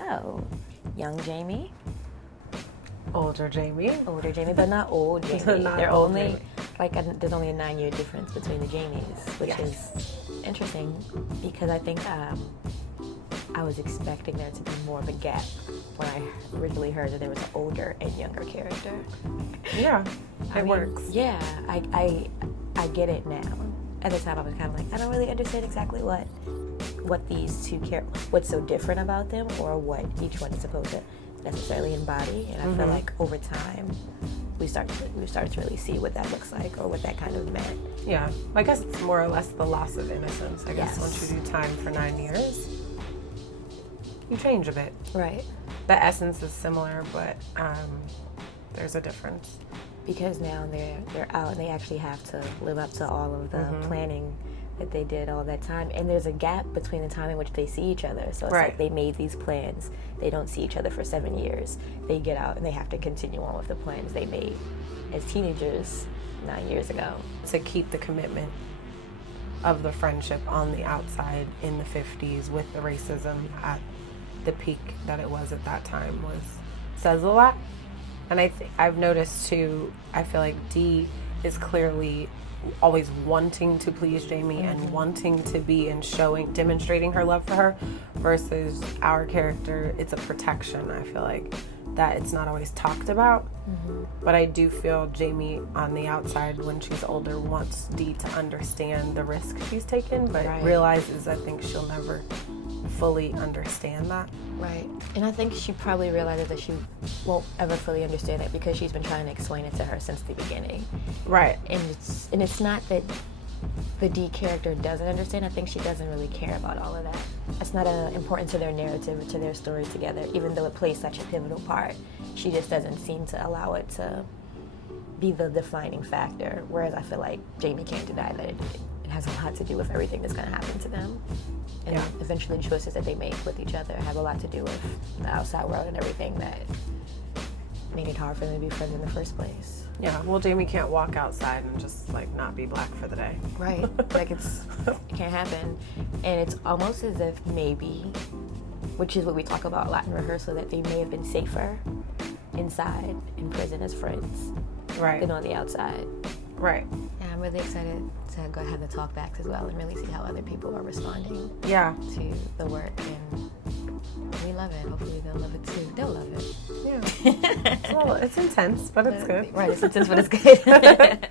So, young Jamie. Older Jamie, but not old Jamie. Not They're old only Jamie. there's only a 9-year difference between the Jamies, which is interesting because I think I was expecting there to be more of a gap when I originally heard that there was an older and younger character. Yeah, it works. Yeah, I get it now. At the time, I was kind of like, I don't really understand exactly what these two what's so different about them, or what each one is supposed to necessarily embody. And I feel like over time we start to really see what that looks like, or what that kind of meant. Yeah, I guess it's more or less the loss of innocence. I guess once you do time for 9 years, you change a bit. Right. The essence is similar, but there's a difference. Because now they're out and they actually have to live up to all of the planning that they did all that time. And there's a gap between the time in which they see each other. So it's like they made these plans. They don't see each other for 7 years. They get out and they have to continue on with the plans they made as teenagers 9 years ago. To keep the commitment of the friendship on the outside in the 50s with the racism at the peak that it was at that time says a lot. And I've noticed too, I feel like Dee is clearly always wanting to please Jamie and wanting to be and demonstrating her love for her, versus our character, it's a protection. I feel like that it's not always talked about, but I do feel Jamie on the outside when she's older wants Dee to understand the risk she's taken, but realizes I think she'll never fully understand that. Right. And I think she probably realizes that she won't ever fully understand it because she's been trying to explain it to her since the beginning. Right. And it's not that the Dee character doesn't understand. I think she doesn't really care about all of that. It's not important to their narrative or to their story together, even though it plays such a pivotal part. She just doesn't seem to allow it to be the defining factor, whereas I feel like Jamie can't deny that it has a lot to do with everything that's going to happen to them. And eventually the choices that they make with each other have a lot to do with the outside world and everything that made it hard for them to be friends in the first place. Yeah, well, Jamie can't walk outside and just, like, not be black for the day. Right. Like, it can't happen. And it's almost as if maybe, which is what we talk about a lot in rehearsal, that they may have been safer inside in prison as friends than on the outside. Right. Yeah, I'm really excited to go have the talkbacks as well and really see how other people are responding to the work. And we love it. Hopefully they'll love it too. They'll love it. Yeah. Well, it's intense, but it's good. Right, it's intense, but it's good.